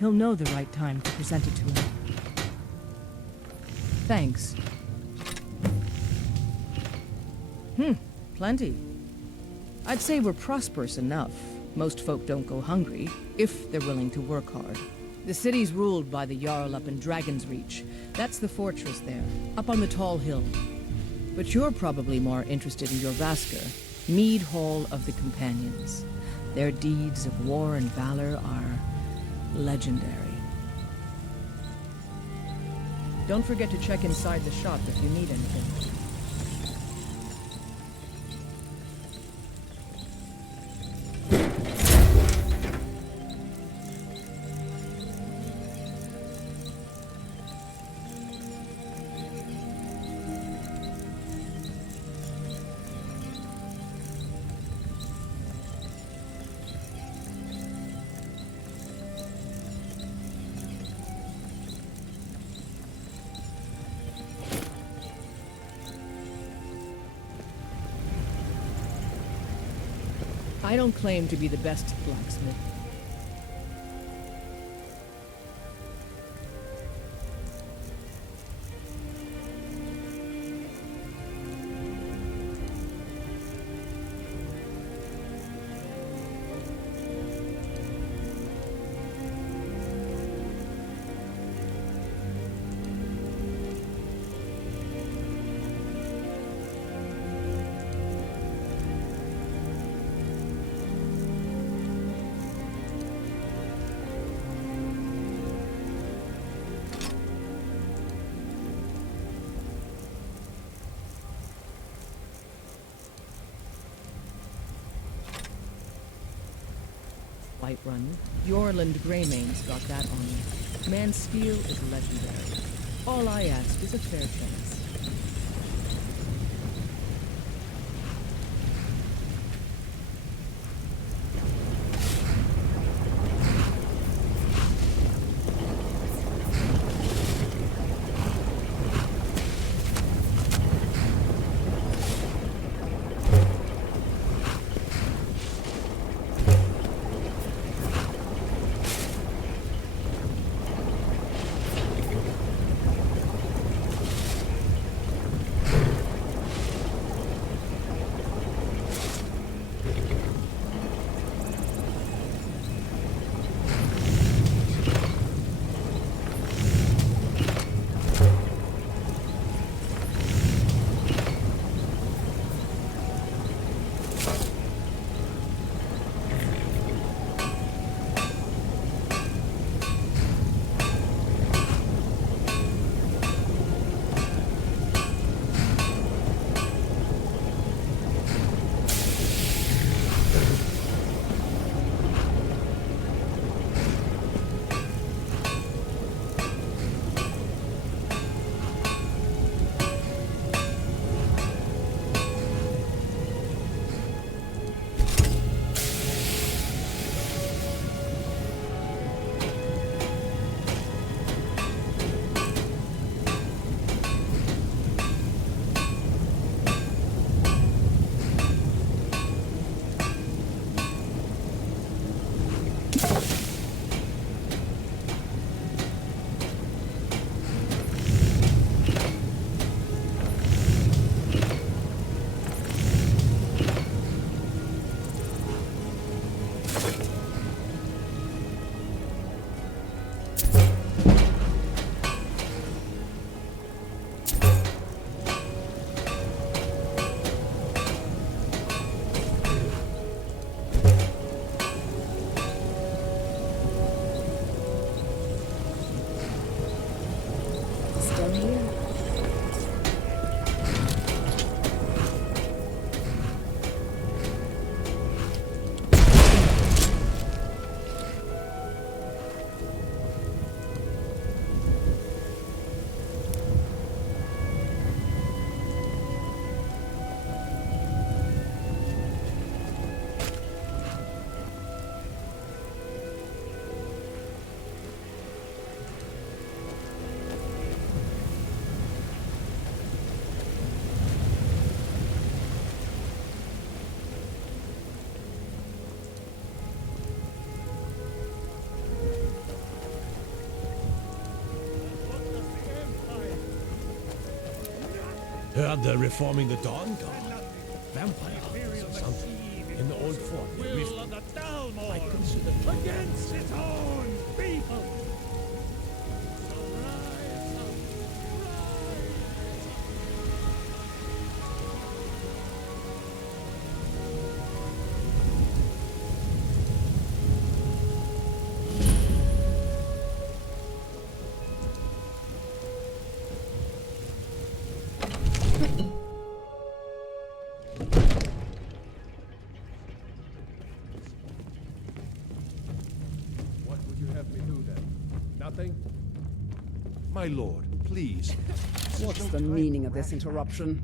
He'll know the right time to present it to him. Thanks. Plenty. I'd say we're prosperous enough. Most folk don't go hungry, if they're willing to work hard. The city's ruled by the Jarl up in Dragon's Reach. That's the fortress there, up on the tall hill. But you're probably more interested in Jorvaskr, Mead Hall of the Companions. Their deeds of war and valor are legendary. Don't forget to check inside the shop if you need anything. I don't claim to be the best blacksmith. Whiterun. Yorland Greymane's got that on me. Man's steel is legendary. All I ask is a fair chance. Heard they're reforming the Dawn Guard. Vampires or something. In the old fort. Will of the Dalmor I consider against its own people. My lord, please. What's the meaning of this interruption?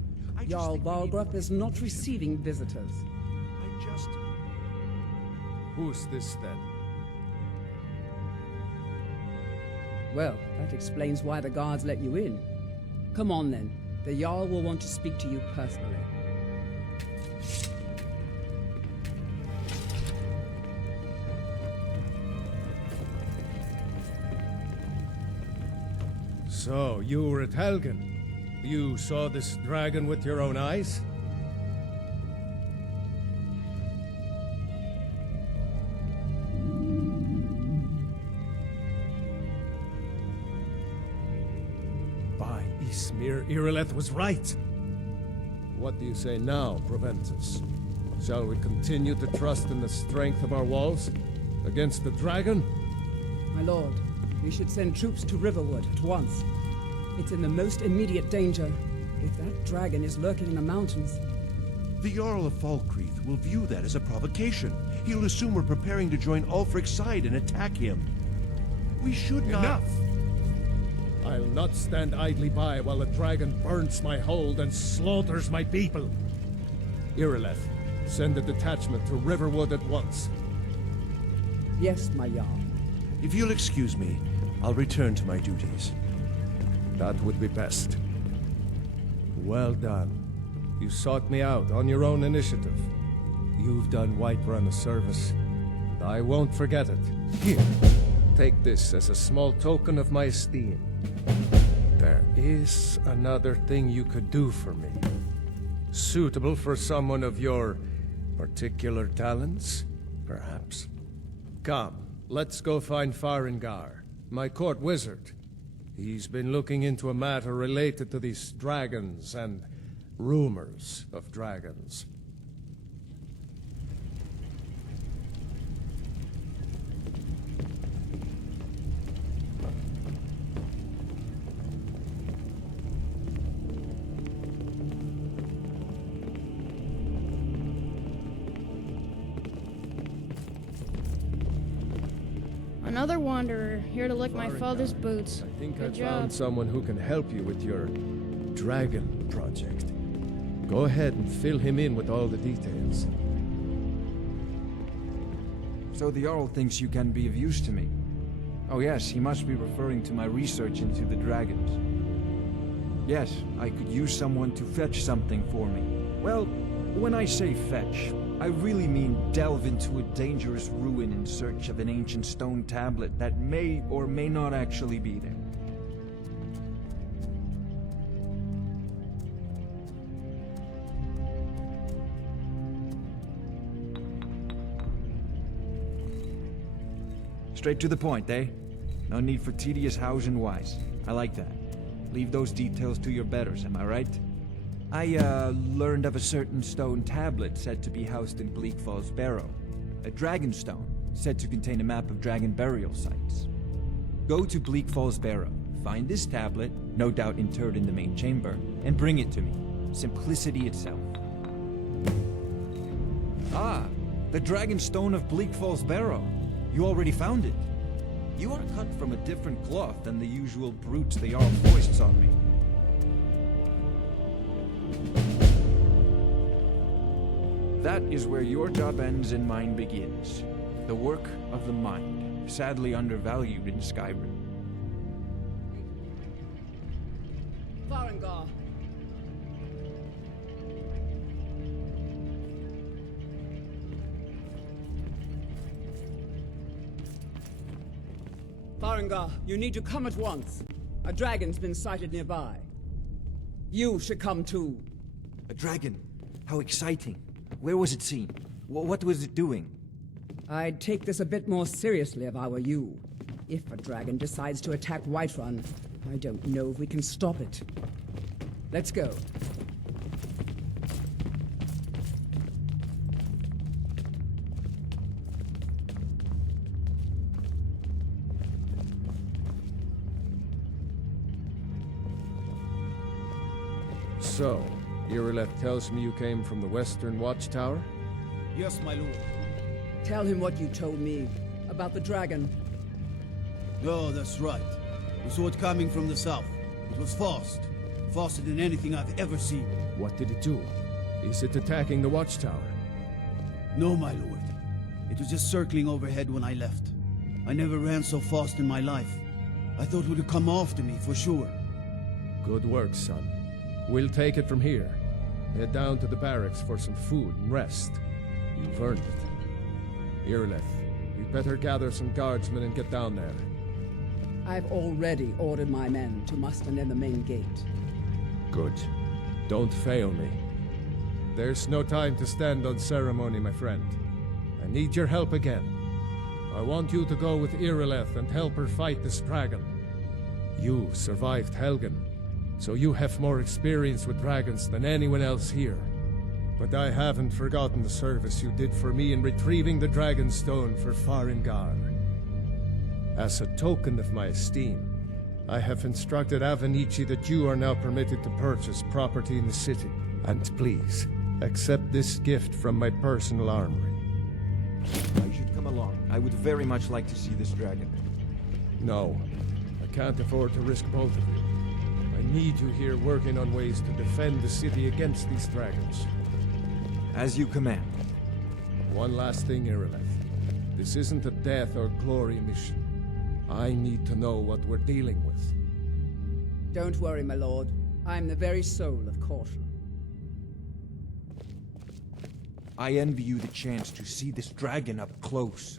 Jarl Balgruth is not receiving visitors. Who's this then? Well, that explains why the guards let you in. Come on then. The Jarl will want to speak to you personally. So, you were at Helgen. You saw this dragon with your own eyes? By Ysmir, Irileth was right. What do you say now, Proventus? Shall we continue to trust in the strength of our walls? Against the dragon? My lord, we should send troops to Riverwood at once. It's in the most immediate danger. If that dragon is lurking in the mountains... The Jarl of Falkreath will view that as a provocation. He'll assume we're preparing to join Ulfric's side and attack him. We should not... Enough! I'll not stand idly by while the dragon burns my hold and slaughters my people. Irileth, send a detachment to Riverwood at once. Yes, my Jarl. If you'll excuse me, I'll return to my duties. That would be best. Well done. You sought me out on your own initiative. You've done Whiterun a service, and I won't forget it. Here, take this as a small token of my esteem. There is another thing you could do for me. Suitable for someone of your particular talents, perhaps. Come, let's go find Farengar, my court wizard. He's been looking into a matter related to these dragons and rumors of dragons. Another wanderer, here to lick my father's boots. I think Good I job. found someone who can help you with your dragon project. Go ahead and fill him in with all the details. So the Jarl thinks you can be of use to me. Oh yes, he must be referring to my research into the dragons. Yes, I could use someone to fetch something for me. Well, when I say fetch, I really mean delve into a dangerous ruin in search of an ancient stone tablet that may or may not actually be there. Straight to the point, eh? No need for tedious hows and whys. I like that. Leave those details to your betters, am I right? I, learned of a certain stone tablet said to be housed in Bleak Falls Barrow. A dragon stone, said to contain a map of dragon burial sites. Go to Bleak Falls Barrow, find this tablet, no doubt interred in the main chamber, and bring it to me. Simplicity itself. Ah, the dragon stone of Bleak Falls Barrow. You already found it. You are cut from a different cloth than the usual brutes the Jarl foists on me. That is where your job ends and mine begins. The work of the mind, sadly undervalued in Skyrim. Farengar! Farengar, you need to come at once. A dragon's been sighted nearby. You should come too. A dragon? How exciting. Where was it seen? What was it doing? I'd take this a bit more seriously if I were you. If a dragon decides to attack Whiterun, I don't know if we can stop it. Let's go. So, Irileth tells me you came from the Western Watchtower? Yes, my lord. Tell him what you told me about the dragon. Oh, that's right. We saw it coming from the south. It was fast. Faster than anything I've ever seen. What did it do? Is it attacking the Watchtower? No, my lord. It was just circling overhead when I left. I never ran so fast in my life. I thought it would come after me, for sure. Good work, son. We'll take it from here. Head down to the barracks for some food and rest. You've earned it. Irileth, we'd better gather some guardsmen and get down there. I've already ordered my men to muster near the main gate. Good. Don't fail me. There's no time to stand on ceremony, my friend. I need your help again. I want you to go with Irileth and help her fight this dragon. You survived Helgen, so you have more experience with dragons than anyone else here. But I haven't forgotten the service you did for me in retrieving the Dragon Stone for Farengar. As a token of my esteem, I have instructed Avenici that you are now permitted to purchase property in the city. And please, accept this gift from my personal armory. I should come along. I would very much like to see this dragon. No, I can't afford to risk both of you. I need you here working on ways to defend the city against these dragons. As you command. One last thing, Irileth. This isn't a death or glory mission. I need to know what we're dealing with. Don't worry, my lord. I'm the very soul of caution. I envy you the chance to see this dragon up close.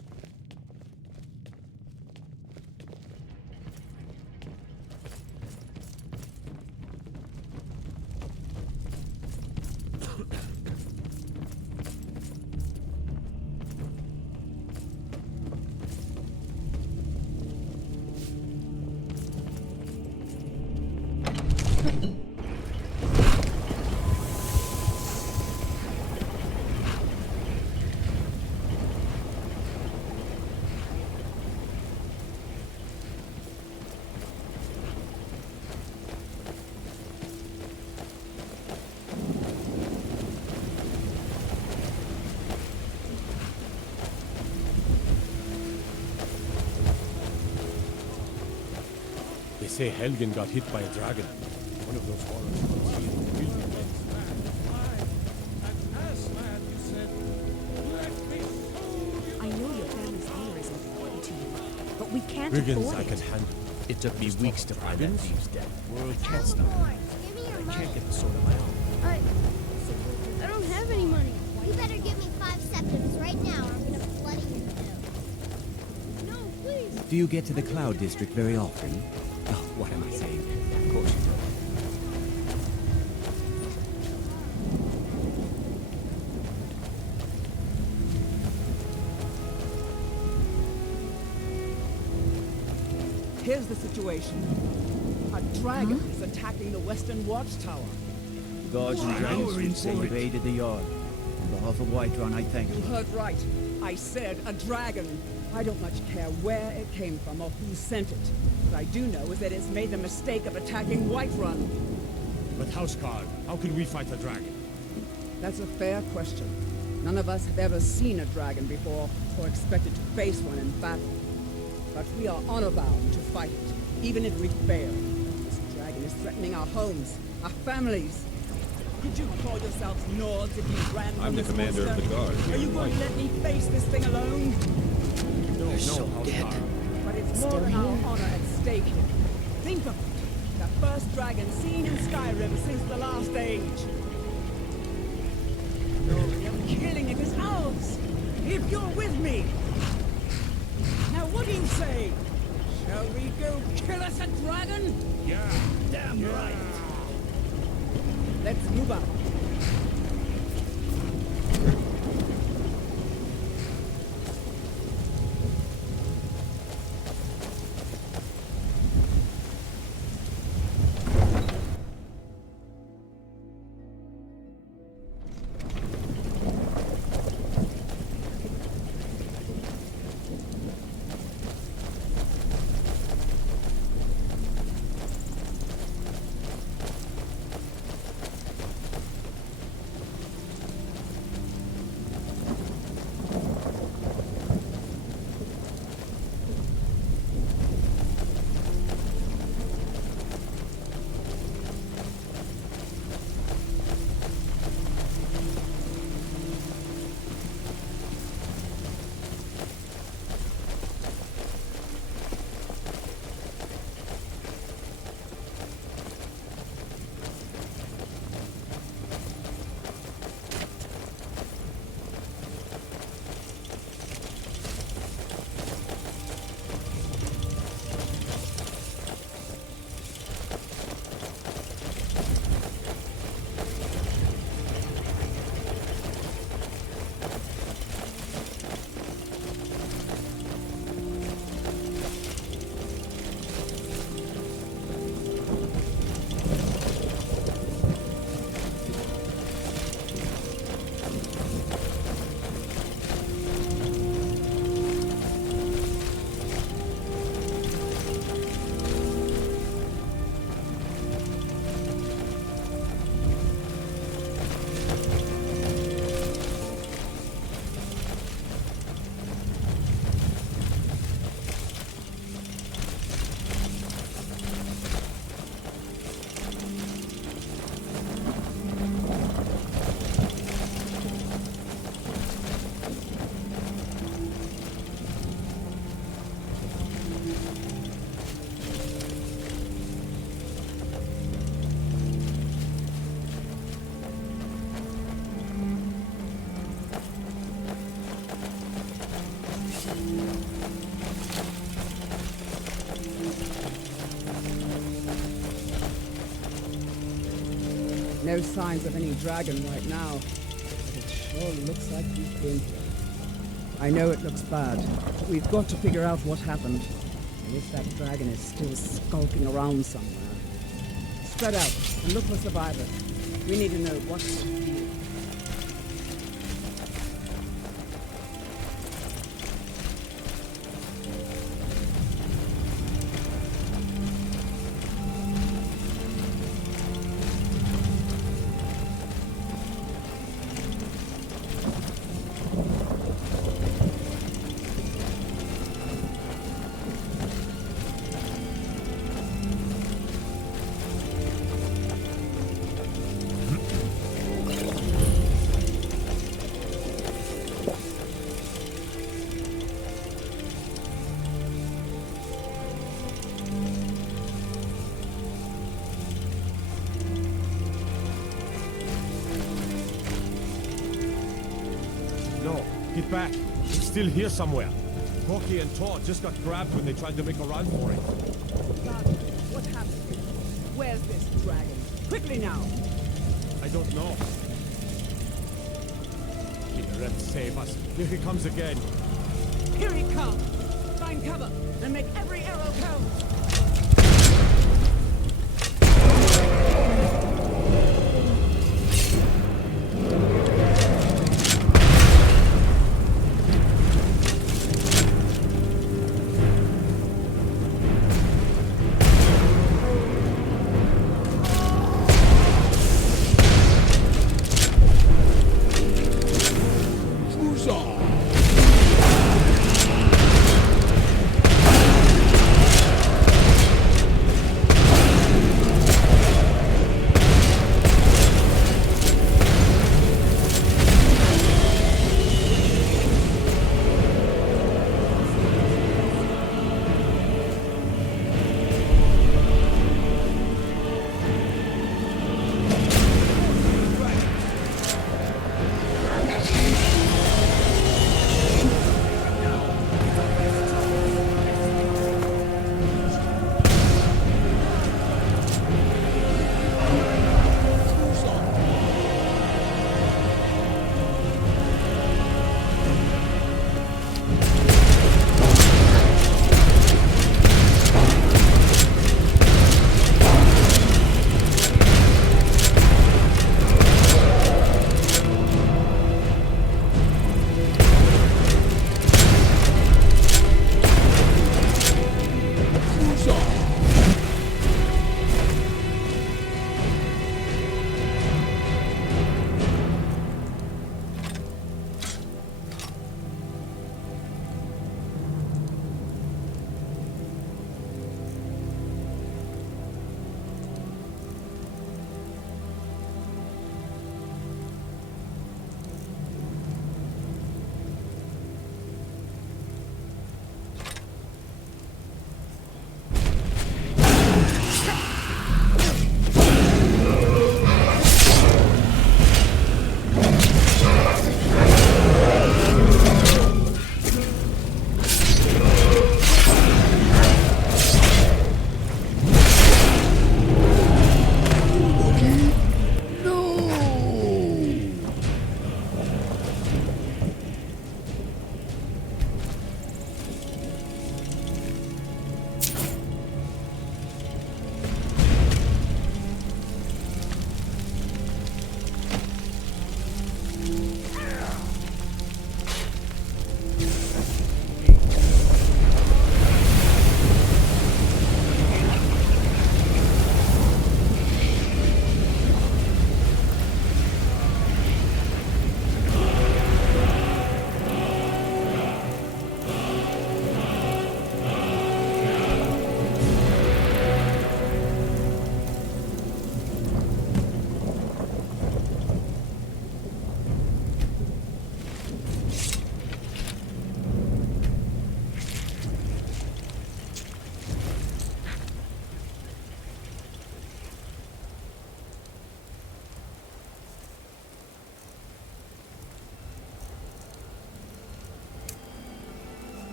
They say Helgen got hit by a dragon. One of those horrors. I know your family's honor is important to you, but we can't Brigands afford I it. can handle. It took me weeks to find that thieves dead. World can't stop. Give me your I money. can't get the sword of my own. I don't have any money. You better give me 5 septims right now or I'm gonna bloody your nose. No, please. Do you get to the Cloud District very often? Oh, what am I saying? Of course you do. Here's the situation. A dragon is attacking the Western Watchtower. Guards and dragons invaded the yard. On behalf of Whiterun, I thank You you. heard right. I said a dragon. I don't much care where it came from or who sent it. What I do know is that it's made the mistake of attacking Whiterun. But Houseguard, how can we fight a dragon? That's a fair question. None of us have ever seen a dragon before, or expected to face one in battle. But we are honor-bound to fight it, even if we fail. This dragon is threatening our homes, our families. Could you call yourselves Nords if you ran from this monster? Are you going to let me face this thing alone? No, Houseguard. But it's more than our honor at stake here. Think of it. The first dragon seen in Skyrim since the last age. The glory of killing it is ours, if you're with me. Now what do you say? Shall we go kill us a dragon? Yeah, damn right. Let's move out. No signs of any dragon right now, but it sure looks like we've been here. I know it looks bad, but we've got to figure out what happened, and if that dragon is still skulking around somewhere. Spread out and look for survivors. We need to know what to do. Get back. It's still here somewhere. Corky and Todd just got grabbed when they tried to make a run for it. God, what happened? Where's this dragon? Quickly now! I don't know. Here, let's save us. Here he comes again. Here he comes! Find cover and make every arrow count!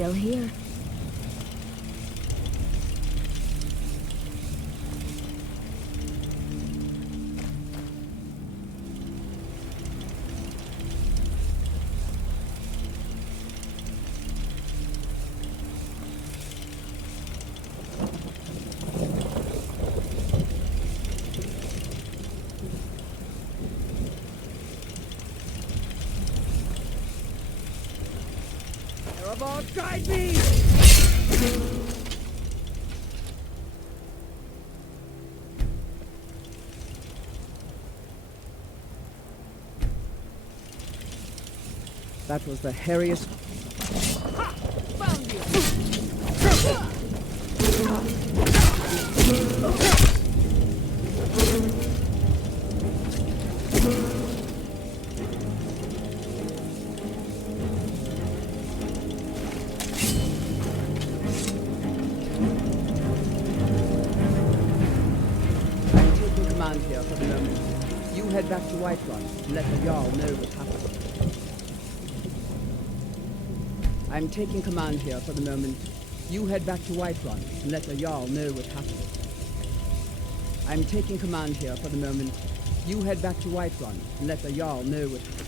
Still here. Guide me! That was the hairiest... Ha! Found you! Here for the moment. You head back to Whiterun and let the Jarl know what happened. I'm taking command here for the moment. You head back to Whiterun and let the Jarl know what happened. I'm taking command here for the moment. You head back to Whiterun and let the Jarl know what happened.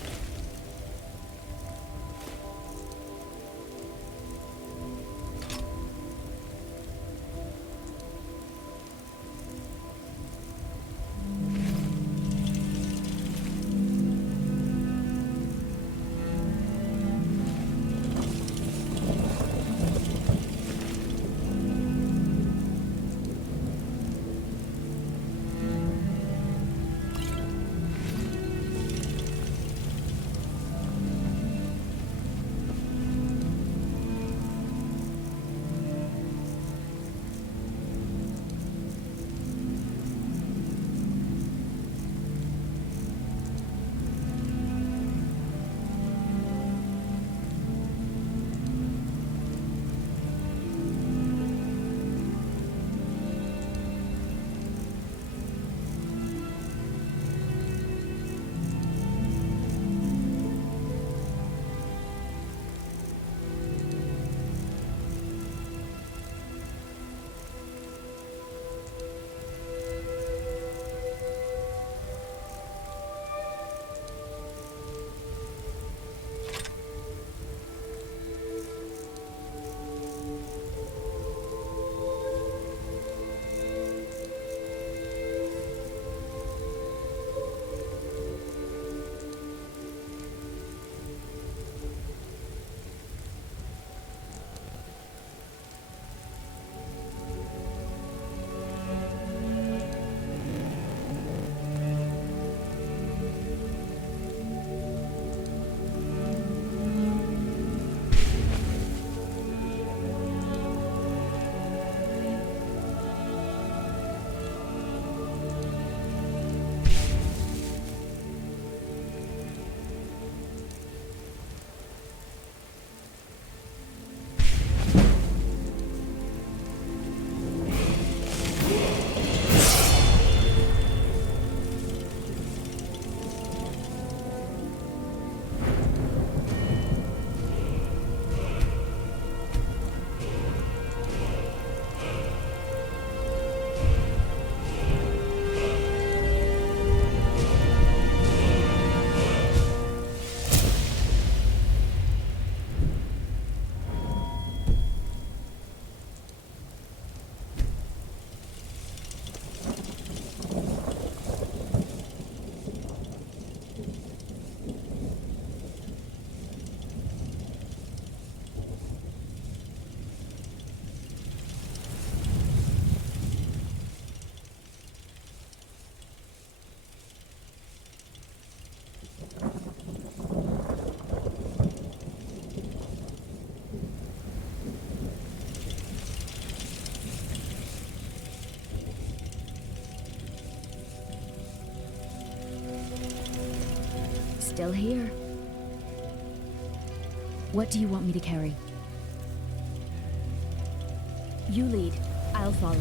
Still here. What do you want me to carry? You lead. I'll follow.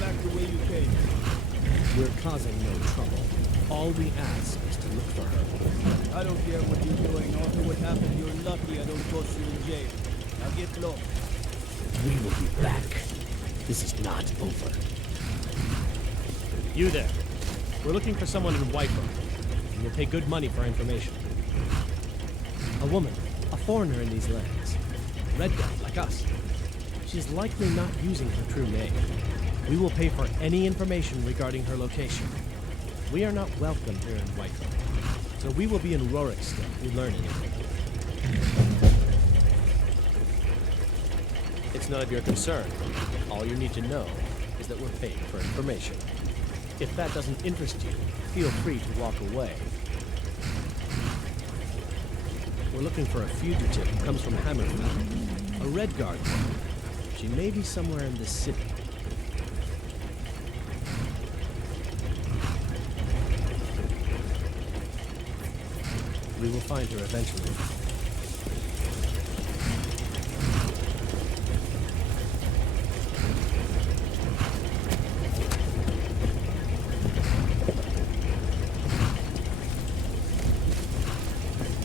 back the way you came. We're causing no trouble. All we ask is to look for her. I don't care what you're doing. After what happened, you're lucky I don't toss you in jail. Now get low. We will be back. This is not over. You there. We're looking for someone in Whitehall. And we'll pay good money for information. A woman. A foreigner in these lands. Red guard, like us. She's likely not using her true name. We will pay for any information regarding her location. We are not welcome here in Whitehall. So we will be in Rorikstead, learning it. It's none of your concern. All you need to know is that we're paying for information. If that doesn't interest you, feel free to walk away. We're looking for a fugitive who comes from Hammerfell. A Red Guard woman. She may be somewhere in this city. We will find her eventually.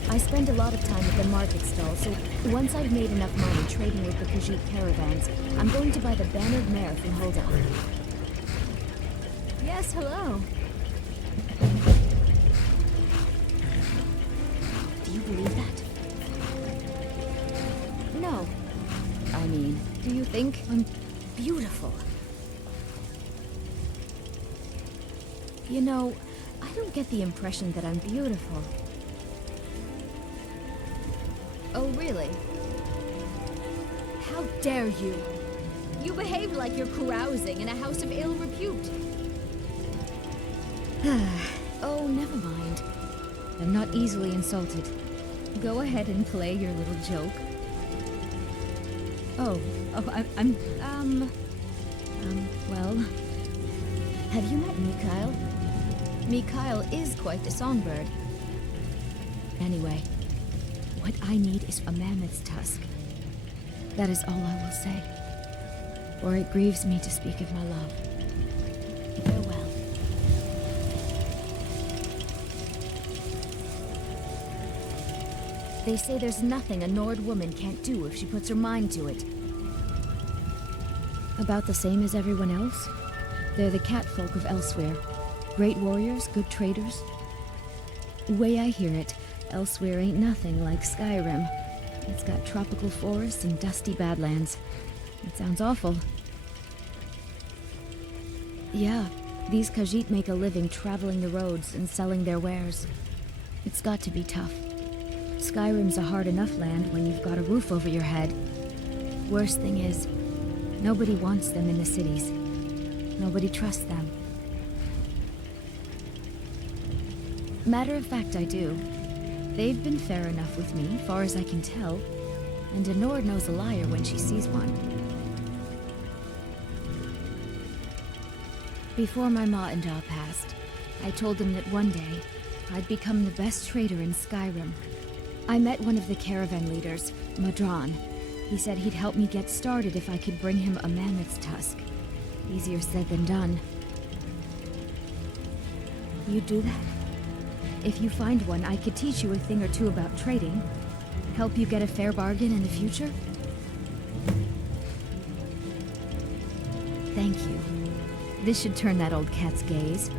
I spend a lot of time at the market stall, so once I've made enough money trading with the Khajiit caravans, I'm going to buy the bannered mare from Hulda. Yes, hello. Do you believe that? No. I mean, do you think I'm beautiful? You know, I don't get the impression that I'm beautiful. Oh, really? How dare you? You behave like you're carousing in a house of ill repute. Oh, never mind. I'm not easily insulted. Go ahead and play your little joke. Well... Have you met Mikhail? Mikhail is quite the songbird. Anyway, what I need is a mammoth's tusk. That is all I will say. For it grieves me to speak of my love. Farewell. They say there's nothing a Nord woman can't do if she puts her mind to it. About the same as everyone else. They're the catfolk of elsewhere. Great warriors, good traders. The way I hear it, elsewhere ain't nothing like Skyrim. It's got tropical forests and dusty badlands. It sounds awful. Yeah, these Khajiit make a living traveling the roads and selling their wares. It's got to be tough. Skyrim's a hard enough land when you've got a roof over your head. Worst thing is, nobody wants them in the cities. Nobody trusts them. Matter of fact, I do. They've been fair enough with me, far as I can tell. And a Nord knows a liar when she sees one. Before my ma and Da passed, I told them that one day, I'd become the best trader in Skyrim. I met one of the caravan leaders, Madron. He said he'd help me get started if I could bring him a mammoth's tusk. Easier said than done. You'd do that? If you find one, I could teach you a thing or two about trading. Help you get a fair bargain in the future? Thank you. This should turn that old cat's gaze.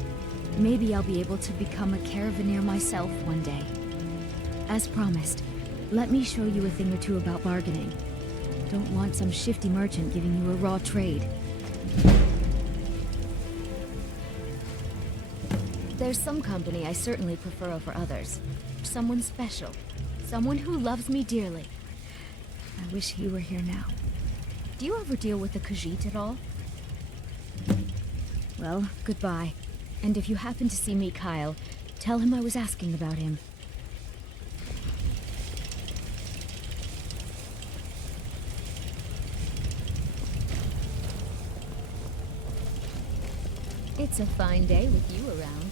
Maybe I'll be able to become a caravaneer myself one day. As promised, let me show you a thing or two about bargaining. Don't want some shifty merchant giving you a raw trade. There's some company I certainly prefer over others. Someone special. Someone who loves me dearly. I wish he were here now. Do you ever deal with the Khajiit at all? Well, goodbye. And if you happen to see Mikhail, tell him I was asking about him. It's a fine day with you around.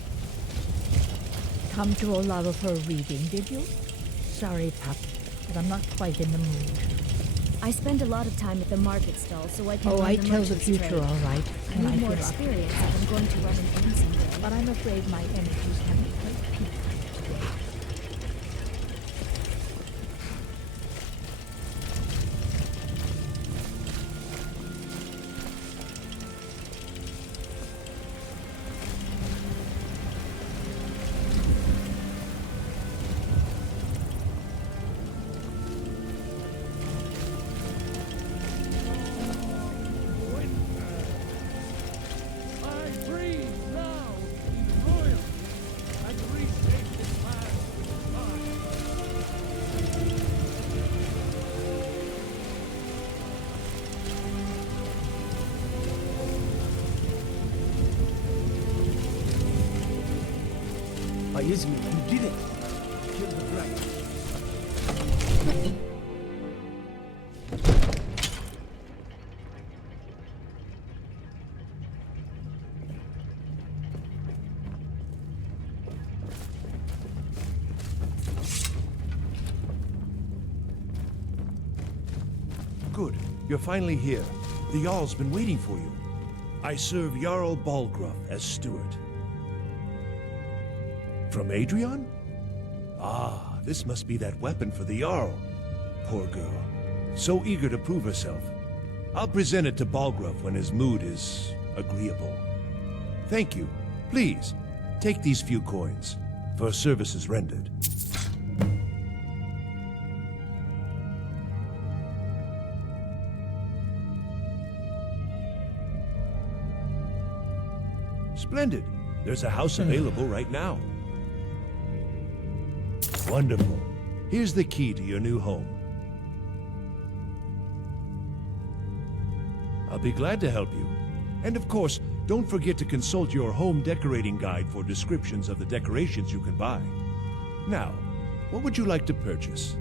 Come to Olava for a reading, did you? Sorry, Pup, but I'm not quite in the mood. I spend a lot of time at the market stall, so I can Oh, learn I the tell the merchant's future trade. all right. I And I need more feel experience if I'm going to run an inn someday. But I'm afraid my energies haven't quite peaked today. Izmi, you did it! Kill the dragon. Good. You're finally here. The Jarl's been waiting for you. I serve Jarl Balgruuf as steward. From Adrian? Ah, this must be that weapon for the Jarl. Poor girl. So eager to prove herself. I'll present it to Balgruuf when his mood is agreeable. Thank you. Please, take these few coins for services rendered. Splendid. There's a house available right now. Wonderful. Here's the key to your new home. I'll be glad to help you. And of course, don't forget to consult your home decorating guide for descriptions of the decorations you can buy. Now, what would you like to purchase?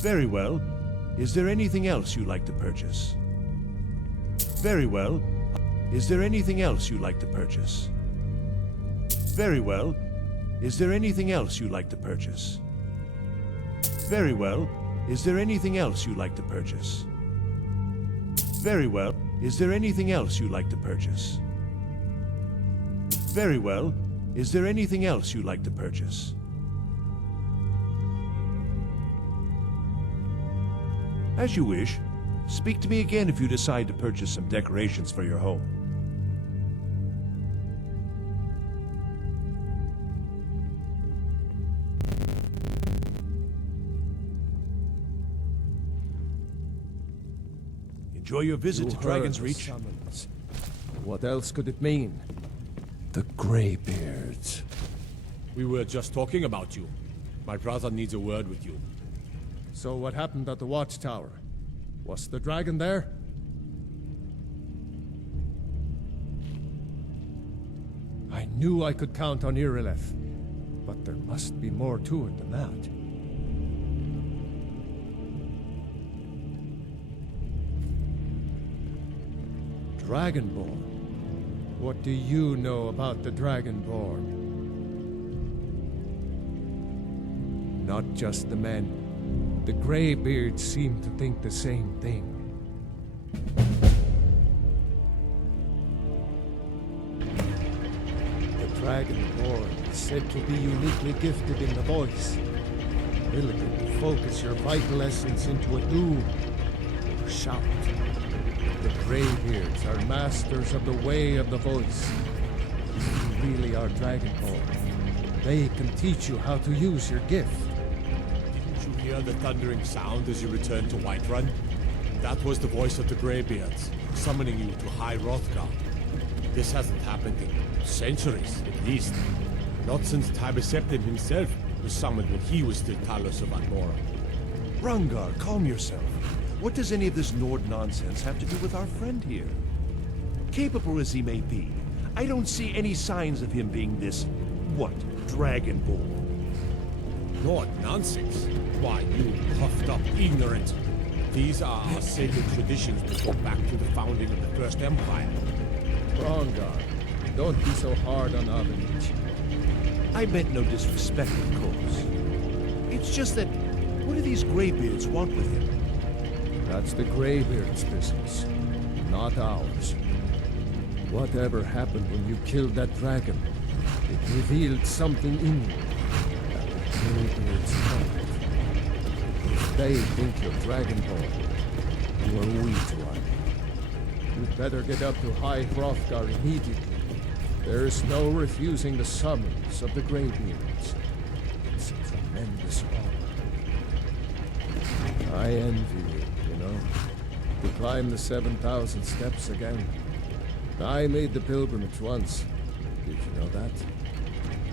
Very well. Is there anything else you'd like to purchase? Very well. Is there anything else you'd like to purchase? Very well. Is there anything else you'd like to purchase? Very well. Is there anything else you'd like to purchase? Very well. Is there anything else you'd like to purchase? Very well. Is there anything else you'd like to purchase? As you wish. Speak to me again if you decide to purchase some decorations for your home. Enjoy your visit to Dragon's Reach. Summons. What else could it mean? The Greybeards. We were just talking about you. My brother needs a word with you. So what happened at the watchtower? Was the dragon there? I knew I could count on Irileth, but there must be more to it than that. Dragonborn? What do you know about the Dragonborn? Not just the men. The Greybeards seem to think the same thing. The Dragonborn is said to be uniquely gifted in the voice, ability to focus your vital essence into a doom or shout. The Greybeards are masters of the way of the voice. If you really are Dragonborn, they can teach you how to use your gift. Didn't you hear the thundering sound as you returned to Whiterun? That was the voice of the Greybeards, summoning you to High Hrothgar. This hasn't happened in centuries, at least. Not since Tibeseptim himself was summoned when he was still Talos of Almora. Rungar, calm yourself. What does any of this Nord nonsense have to do with our friend here? Capable as he may be, I don't see any signs of him being this, Dragonborn. Nord nonsense? Why, you puffed up ignorant. These are our sacred traditions that go back to the founding of the First Empire. Rongar, don't be so hard on Avenich. I meant no disrespect, of course. It's just that, what do these Greybeards want with him? That's the Greybeard's business, not ours. Whatever happened when you killed that dragon, it revealed something in you that the Greybeards don't. If they think you're Dragonborn, you are weak one. You'd better get up to High Hrothgar immediately. There's no refusing the summons of the Greybeards. It's a tremendous honor. I envy you, you know. To climb the 7,000 steps again. I made the pilgrimage once. Did you know that?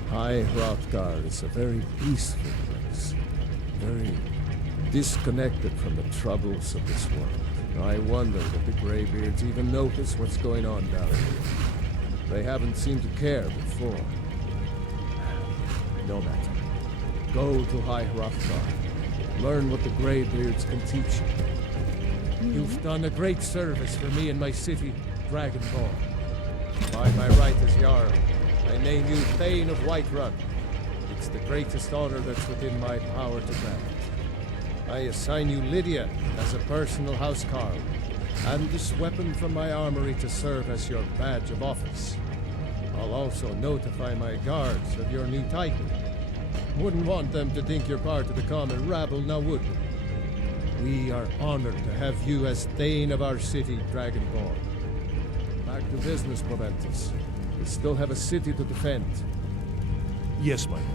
High Hrothgar is a very peaceful place. Very disconnected from the troubles of this world. I wonder if the Greybeards even notice what's going on down here. They haven't seemed to care before. No matter. Go to High Hrothgar. Learn what the Greybeards can teach you. You've done a great service for me and my city, Dragonborn. By my right as Jarl, I name you Thane of Whiterun. It's the greatest honor that's within my power to grant. I assign you Lydia as a personal housecarl, and this weapon from my armory to serve as your badge of office. I'll also notify my guards of your new title. Wouldn't want them to think you're part of the common rabble, now would we? We are honored to have you as Thane of our city, Dragonborn. Back to business, Proventus. We still have a city to defend. Yes, my lord.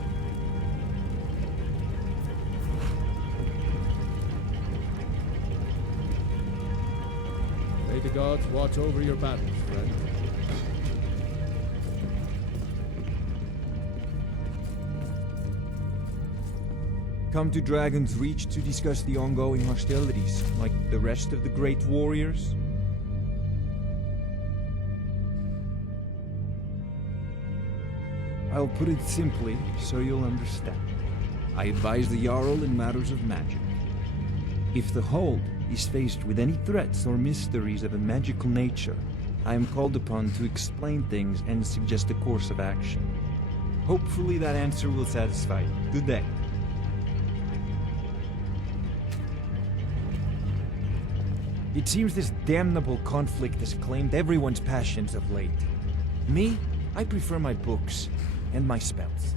May the gods watch over your battles, friend. Come to Dragon's Reach to discuss the ongoing hostilities, like the rest of the great warriors? I'll put it simply, so you'll understand. I advise the Jarl in matters of magic. If the Hold is faced with any threats or mysteries of a magical nature, I am called upon to explain things and suggest a course of action. Hopefully that answer will satisfy you. Good day. It seems this damnable conflict has claimed everyone's passions of late. Me? I prefer my books and my spells.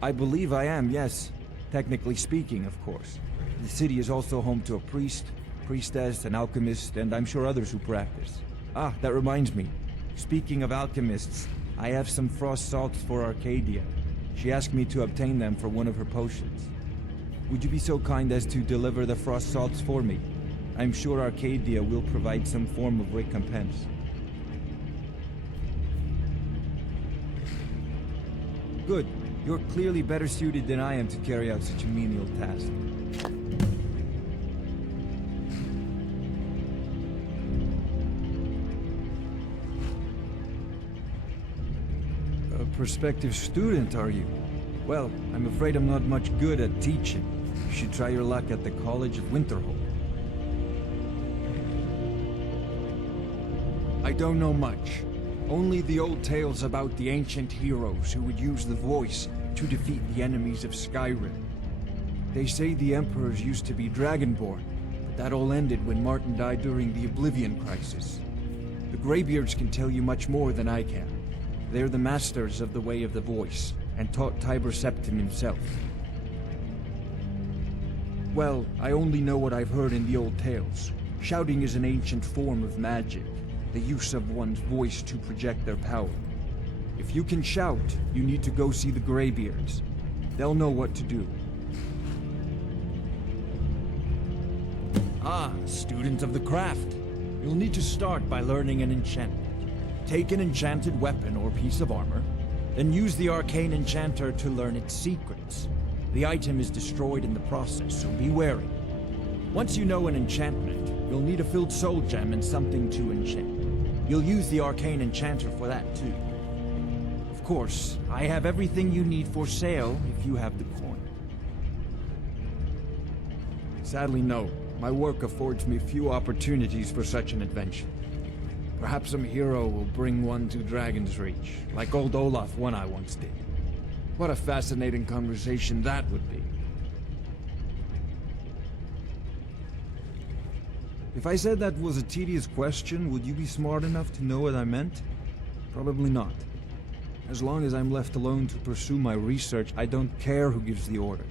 I believe I am, yes. Technically speaking, of course. The city is also home to a priest, priestess, an alchemist, and I'm sure others who practice. Ah, that reminds me. Speaking of alchemists, I have some frost salts for Arcadia. She asked me to obtain them for one of her potions. Would you be so kind as to deliver the frost salts for me? I'm sure Arcadia will provide some form of recompense. Good. You're clearly better suited than I am to carry out such a menial task. A prospective student, are you? Well, I'm afraid I'm not much good at teaching. You should try your luck at the College of Winterhold. I don't know much. Only the old tales about the ancient heroes who would use the voice to defeat the enemies of Skyrim. They say the emperors used to be Dragonborn, but that all ended when Martin died during the Oblivion Crisis. The Greybeards can tell you much more than I can. They're the masters of the way of the voice, and taught Tiber Septim himself. Well, I only know what I've heard in the old tales. Shouting is an ancient form of magic, the use of one's voice to project their power. If you can shout, you need to go see the Greybeards. They'll know what to do. Ah, student of the craft. You'll need to start by learning an enchantment. Take an enchanted weapon or piece of armor, then use the arcane enchanter to learn its secrets. The item is destroyed in the process, so be wary. Once you know an enchantment, you'll need a filled soul gem and something to enchant. You'll use the arcane enchanter for that too. Of course, I have everything you need for sale if you have the coin. Sadly, no. My work affords me few opportunities for such an adventure. Perhaps some hero will bring one to Dragon's Reach, like old Olaf one I once did. What a fascinating conversation that would be. If I said that was a tedious question, would you be smart enough to know what I meant? Probably not. As long as I'm left alone to pursue my research, I don't care who gives the orders.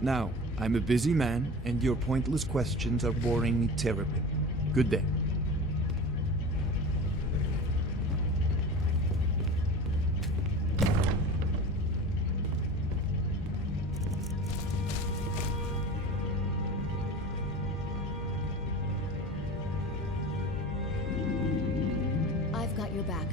Now, I'm a busy man, and your pointless questions are boring me terribly. Good day. I've got your back.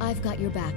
I've got your back.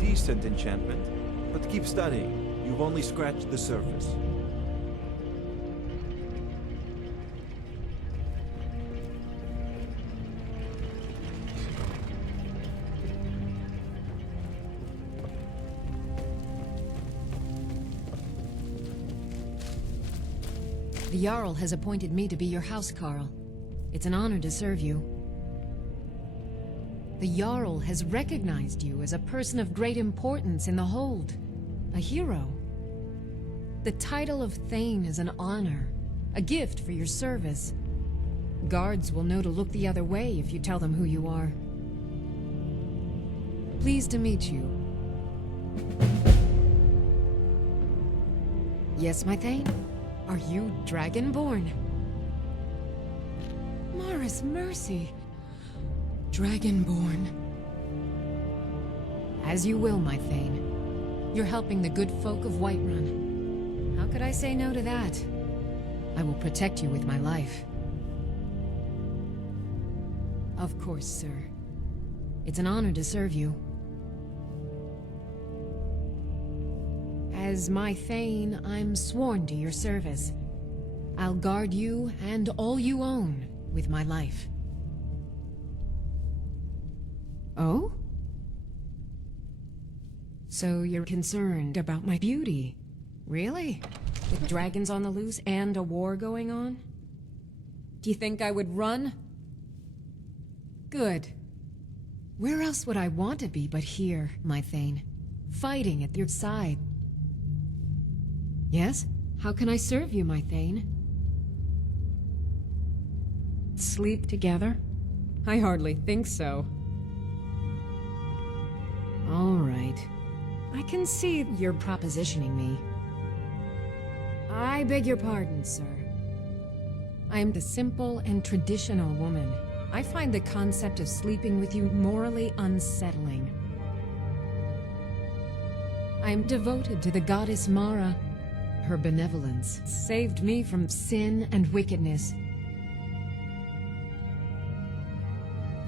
Decent enchantment, but keep studying. You've only scratched the surface. The Jarl has appointed me to be your housecarl. It's an honor to serve you. The Jarl has recognized you as a person of great importance in the Hold. A hero. The title of Thane is an honor, a gift for your service. Guards will know to look the other way if you tell them who you are. Pleased to meet you. Yes, my Thane? Are you Dragonborn? Mara's mercy. Dragonborn. As you will, my Thane. You're helping the good folk of Whiterun. How could I say no to that? I will protect you with my life. Of course, sir. It's an honor to serve you. As my Thane, I'm sworn to your service. I'll guard you and all you own with my life. Oh? So you're concerned about my beauty? Really? With dragons on the loose and a war going on? Do you think I would run? Good. Where else would I want to be but here, my Thane? Fighting at your side. Yes? How can I serve you, my Thane? Sleep together? I hardly think so. All right. I can see you're propositioning me. I beg your pardon, sir. I am the simple and traditional woman. I find the concept of sleeping with you morally unsettling. I am devoted to the goddess Mara. Her benevolence saved me from sin and wickedness.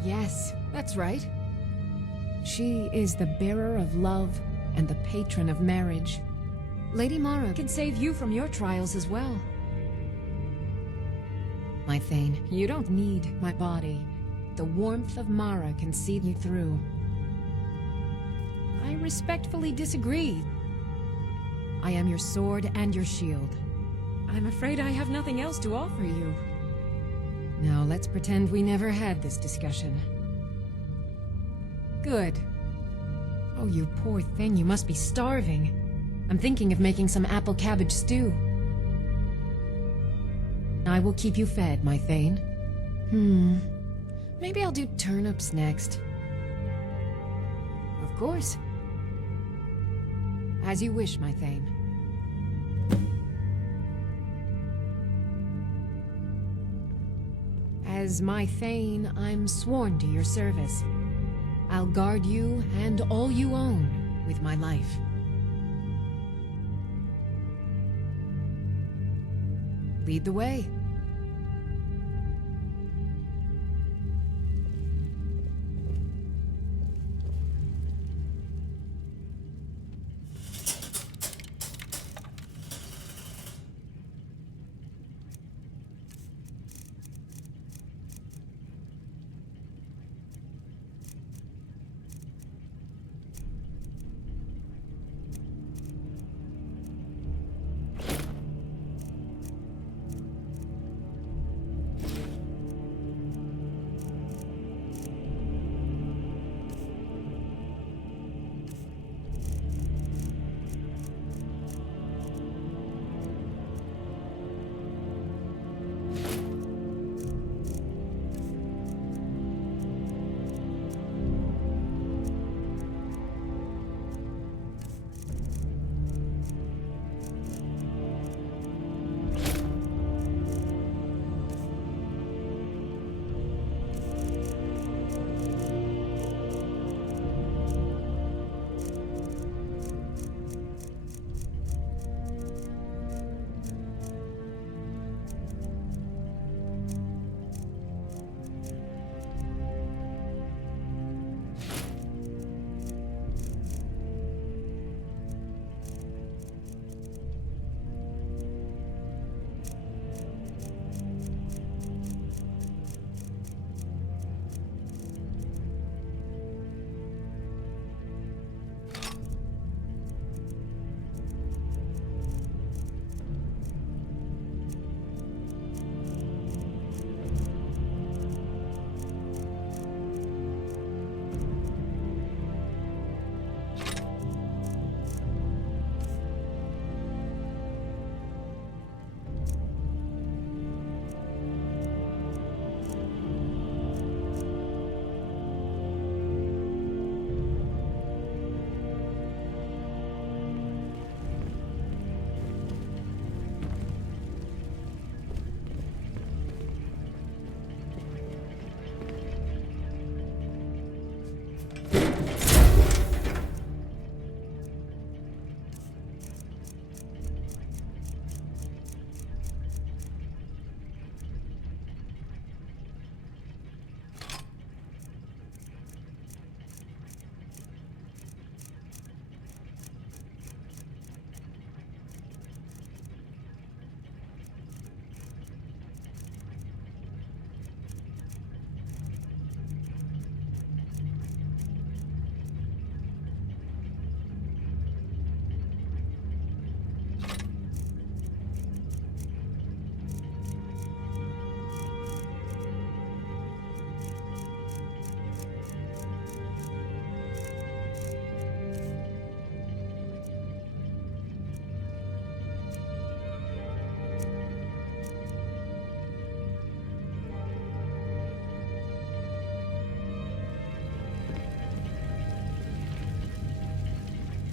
Yes, that's right. She is the bearer of love and the patron of marriage. Lady Mara can save you from your trials as well. My Thane, you don't need my body. The warmth of Mara can see you through. I respectfully disagree. I am your sword and your shield. I'm afraid I have nothing else to offer you. Now let's pretend we never had this discussion. Good. Oh, you poor thing, you must be starving. I'm thinking of making some apple cabbage stew. I will keep you fed, my Thane. Maybe I'll do turnips next. Of course. As you wish, my Thane. As my Thane, I'm sworn to your service. I'll guard you and all you own with my life. Lead the way.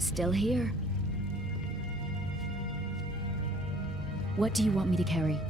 Still here. What do you want me to carry?